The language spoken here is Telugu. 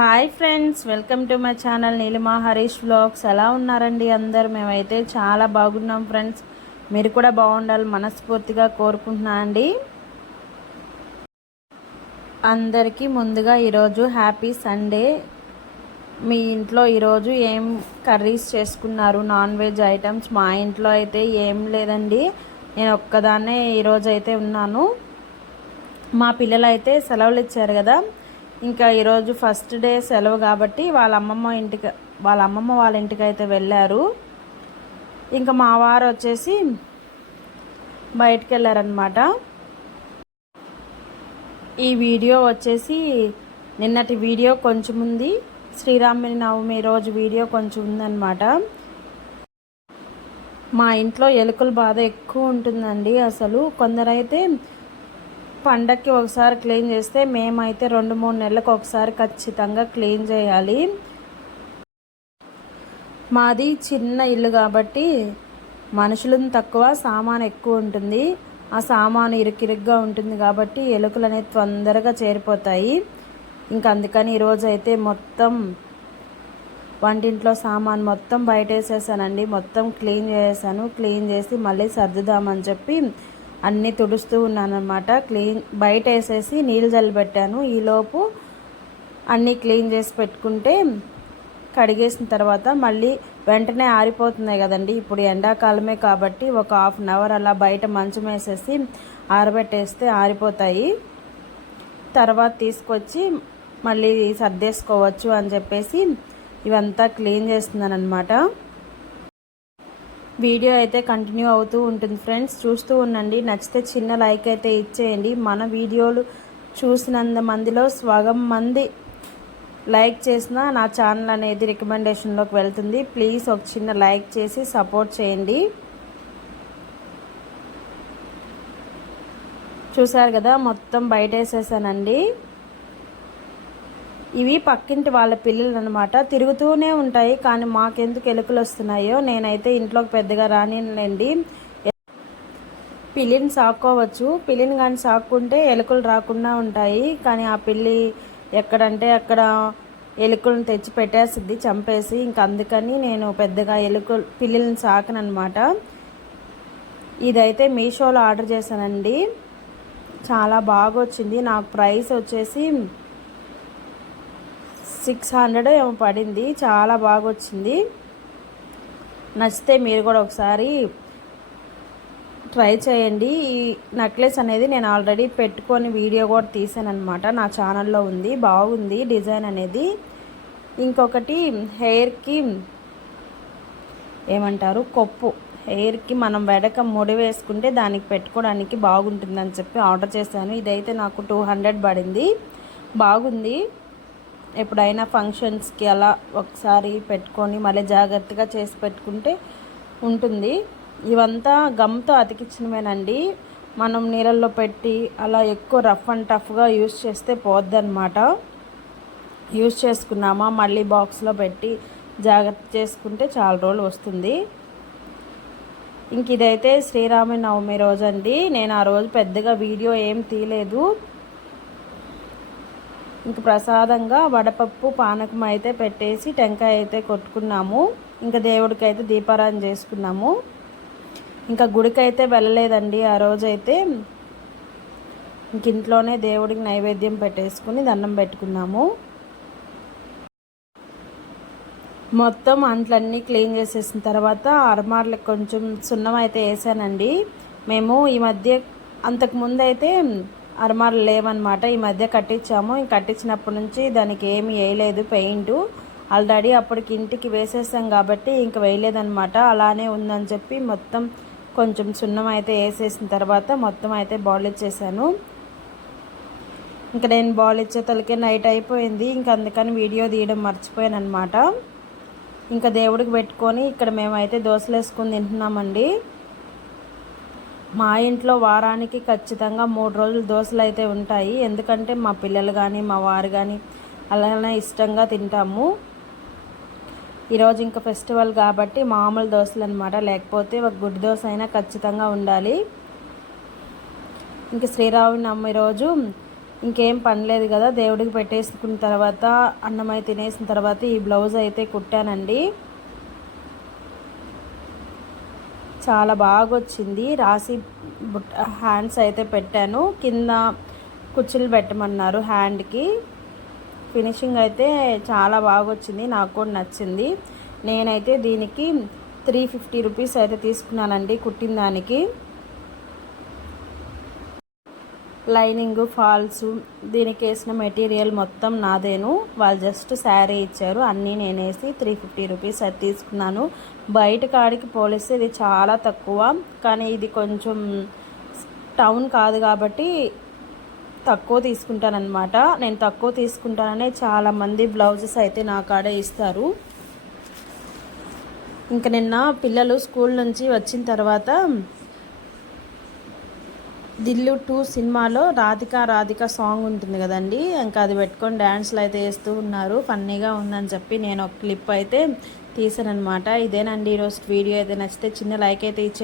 Hi friends, welcome to my channel Neelima Harish vlogs. ఎలా ఉన్నారండి అందరు? మేమైతే చాలా బాగున్నాం ఫ్రెండ్స్. మీరు కూడా బాగుండాలి మనస్ఫూర్తిగా కోరుకుంటున్నా అండి. అందరికీ ముందుగా ఈరోజు హ్యాపీ సండే. మీ ఇంట్లో ఈరోజు ఏం కర్రీస్ చేసుకున్నారు? Non veg items. మా ఇంట్లో అయితే ఏం లేదండి, నేను ఒక్కదాన్నే ఈరోజు అయితే ఉన్నాను. మా పిల్లలు అయితే సెలవులు ఇచ్చారు కదా, ఇంకా ఈరోజు ఫస్ట్ డే సెలవు కాబట్టి వాళ్ళ అమ్మమ్మ వాళ్ళ ఇంటికి అయితే వెళ్ళారు. ఇంకా మా వారు వచ్చేసి బయటికి వెళ్ళారనమాట. ఈ వీడియో వచ్చేసి నిన్నటి వీడియో కొంచెం ఉంది, శ్రీరాముని నవమి రోజు వీడియో కొంచెం ఉందన్నమాట. మా ఇంట్లో ఎలుకల బాధ ఎక్కువ ఉంటుందండి. అసలు కొందరైతే పండక్కి ఒకసారి క్లీన్ చేస్తే, మేమైతే 2-3 నెలలకు ఒకసారి ఖచ్చితంగా క్లీన్ చేయాలి. మాది చిన్న ఇల్లు కాబట్టి మనుషులను తక్కువ, సామాను ఎక్కువ ఉంటుంది. ఆ సామాను ఇరుకిరుగ్గా ఉంటుంది కాబట్టి ఎలుకలు అనేది తొందరగా చేరిపోతాయి. ఇంకా అందుకని ఈరోజు అయితే మొత్తం వంటింట్లో సామాన్ మొత్తం బయట వేసేసానండి. మొత్తం క్లీన్ చేసాను. క్లీన్ చేసి మళ్ళీ సర్దుదామని చెప్పి అన్నీ తుడుస్తూ ఉన్నాను అనమాట. బయట వేసేసి నీళ్ళు చల్లిపెట్టాను. ఈలోపు అన్నీ క్లీన్ చేసి పెట్టుకుంటే కడిగేసిన తర్వాత మళ్ళీ వెంటనే ఆరిపోతున్నాయి కదండి. ఇప్పుడు ఎండాకాలమే కాబట్టి ఒక 1/2 అవర్ అలా బయట మంచం వేసేసి ఆరబెట్టేస్తే ఆరిపోతాయి. తర్వాత తీసుకొచ్చి మళ్ళీ సర్దేసుకోవచ్చు అని చెప్పేసి ఇవంతా క్లీన్ చేస్తున్నాను అనమాట. వీడియో అయితే కంటిన్యూ అవుతూ ఉంటుంది ఫ్రెండ్స్, చూస్తూ ఉండండి. నచ్చితే చిన్న లైక్ అయితే ఇచ్చేయండి. మన వీడియోలు చూసినంత మందిలో సగం మంది లైక్ చేసినా నా ఛానల్ అనేది రికమెండేషన్లోకి వెళ్తుంది. ప్లీజ్ ఒక చిన్న లైక్ చేసి సపోర్ట్ చేయండి. చూసారు కదా, మొత్తం బయట వేసేసానండి. ఇవి పక్కింటి వాళ్ళ పిల్లలు అనమాట. తిరుగుతూనే ఉంటాయి, కానీ మాకెందుకు ఎలుకలు వస్తున్నాయో నేనైతే ఇంట్లోకి పెద్దగా రానిలేండి. పిల్లిని సాక్కోవచ్చు, పిల్లిని కానీ సాక్కుంటే ఎలుకలు రాకుండా ఉంటాయి. కానీ ఆ పిల్లి ఎక్కడంటే అక్కడ ఎలుకలను తెచ్చి పెట్టేస్తుంది చంపేసి. ఇంకా అందుకని నేను పెద్దగా పిల్లిని సాకనమాట. ఇదైతే మీషోలో ఆర్డర్ చేశానండి. చాలా బాగా వచ్చింది. నాకు ప్రైస్ వచ్చేసి 600 ఏమో పడింది. చాలా బాగా వచ్చింది. నచ్చితే మీరు కూడా ఒకసారి ట్రై చేయండి. ఈ నెక్లెస్ అనేది నేను ఆల్రెడీ పెట్టుకొని వీడియో కూడా తీసాను అనమాట. నా ఛానల్లో ఉంది, బాగుంది డిజైన్ అనేది. ఇంకొకటి హెయిర్కి ఏమంటారు, కొప్పు, హెయిర్కి మనం వెడక ముడి వేసుకుంటే దానికి పెట్టుకోవడానికి బాగుంటుందని చెప్పి ఆర్డర్ చేశాను. ఇదైతే నాకు 200 పడింది. బాగుంది. ఎప్పుడైనా ఫంక్షన్స్కి అలా ఒకసారి పెట్టుకొని మళ్ళీ జాగ్రత్తగా చేసి పెట్టుకుంటే ఉంటుంది. ఇవంతా గమ్తో అతికించినవేనండి. మనం నీళ్ళల్లో పెట్టి అలా ఎక్కువ రఫ్ అండ్ టఫ్గా యూస్ చేస్తే పోద్దనమాట. యూస్ చేసుకున్నామా మళ్ళీ బాక్స్లో పెట్టి జాగ్రత్త చేసుకుంటే చాలా రోజులు వస్తుంది. ఇంక ఇదైతే శ్రీరామ నవమి రోజు అండి. నేను ఆ రోజు పెద్దగా వీడియో ఏం తీయలేదు. ఇంక ప్రసాదంగా వడపప్పు పానకం అయితే పెట్టేసి టెంకాయ అయితే కొట్టుకున్నాము. ఇంకా దేవుడికి అయితే దీపారాధన చేసుకున్నాము. ఇంకా గుడికి అయితే వెళ్ళలేదండి ఆ రోజైతే. ఇంక ఇంట్లోనే దేవుడికి నైవేద్యం పెట్టేసుకుని దండం పెట్టుకున్నాము. మొత్తం అంట్లన్నీ క్లీన్ చేసేసిన తర్వాత అరమార్లకు కొంచెం సున్నం అయితే వేసానండి. మేము ఈ మధ్య అంతకుముందు అయితే అరమార్లు లేవన్నమాట. ఈ మధ్య కట్టించాము. కట్టించినప్పటి నుంచి దానికి ఏమి వేయలేదు పెయింట్. ఆల్రెడీ అప్పటికి ఇంటికి వేసేసాం కాబట్టి ఇంక వేయలేదన్నమాట. అలానే ఉందని చెప్పి మొత్తం కొంచెం సున్నం అయితే వేసేసిన తర్వాత మొత్తం అయితే బాల్ ఇచ్చేసాను. ఇంకా నేను బాల్ ఇచ్చే తలకే నైట్ అయిపోయింది. ఇంకా అందుకని వీడియో తీయడం మర్చిపోయాను అనమాట. ఇంకా దేవుడికి పెట్టుకొని ఇక్కడ మేమైతే దోశలు వేసుకొని తింటున్నామండి. మా ఇంట్లో వారానికి ఖచ్చితంగా 3 రోజులు దోశలు అయితే ఉంటాయి. ఎందుకంటే మా పిల్లలు కానీ మా వారు కానీ అలానే ఇష్టంగా తింటాము. ఈరోజు ఇంకా ఫెస్టివల్ కాబట్టి మామూలు దోశలు అనమాట. లేకపోతే ఒక గుడ్డి దోశ అయినా ఖచ్చితంగా ఉండాలి. ఇంక శ్రీరామనవమి రోజు ఇంకేం పనిలేదు కదా, దేవుడికి పెట్టేసుకున్న తర్వాత అన్నం అయితే తినేసిన తర్వాత ఈ బ్లౌజ్ అయితే కుట్టానండి. చాలా బాగా వచ్చింది. రాసి హ్యాండ్స్ అయితే పెట్టాను, కింద కుచ్చులు పెట్టమన్నారు హ్యాండ్కి. ఫినిషింగ్ అయితే చాలా బాగా వచ్చింది, నాకు కూడా నచ్చింది. నేనైతే దీనికి 350 రూపీస్ అయితే తీసుకున్నానండి కుట్టిన దానికి. లైనింగ్, ఫాల్స్, దీనికి వేసిన మెటీరియల్ మొత్తం నాదేను. వాళ్ళు జస్ట్ శారీ ఇచ్చారు, అన్నీ నేను వేసి 350 రూపీస్ అది తీసుకున్నాను. బయట కాడికి పోలిస్తే ఇది చాలా తక్కువ, కానీ ఇది కొంచెం టౌన్ కాదు కాబట్టి తక్కువ తీసుకుంటానన్నమాట. నేను తక్కువ తీసుకుంటాననే చాలామంది బ్లౌజెస్ అయితే నా కాడే ఇస్తారు. ఇంకా నిన్న పిల్లలు స్కూల్ నుంచి వచ్చిన తర్వాత దిల్లు 2 సినిమాలో రాధిక సాంగ్ ఉంటుంది కదండి, ఇంకా అది పెట్టుకొని డ్యాన్స్లు అయితే వేస్తూ ఉన్నారు. ఫన్నీగా ఉందని చెప్పి నేను ఒక క్లిప్ అయితే తీసానమాట. ఇదేనండి ఈరోజు వీడియో. అయితే నచ్చితే చిన్న లైక్ అయితే ఇచ్చే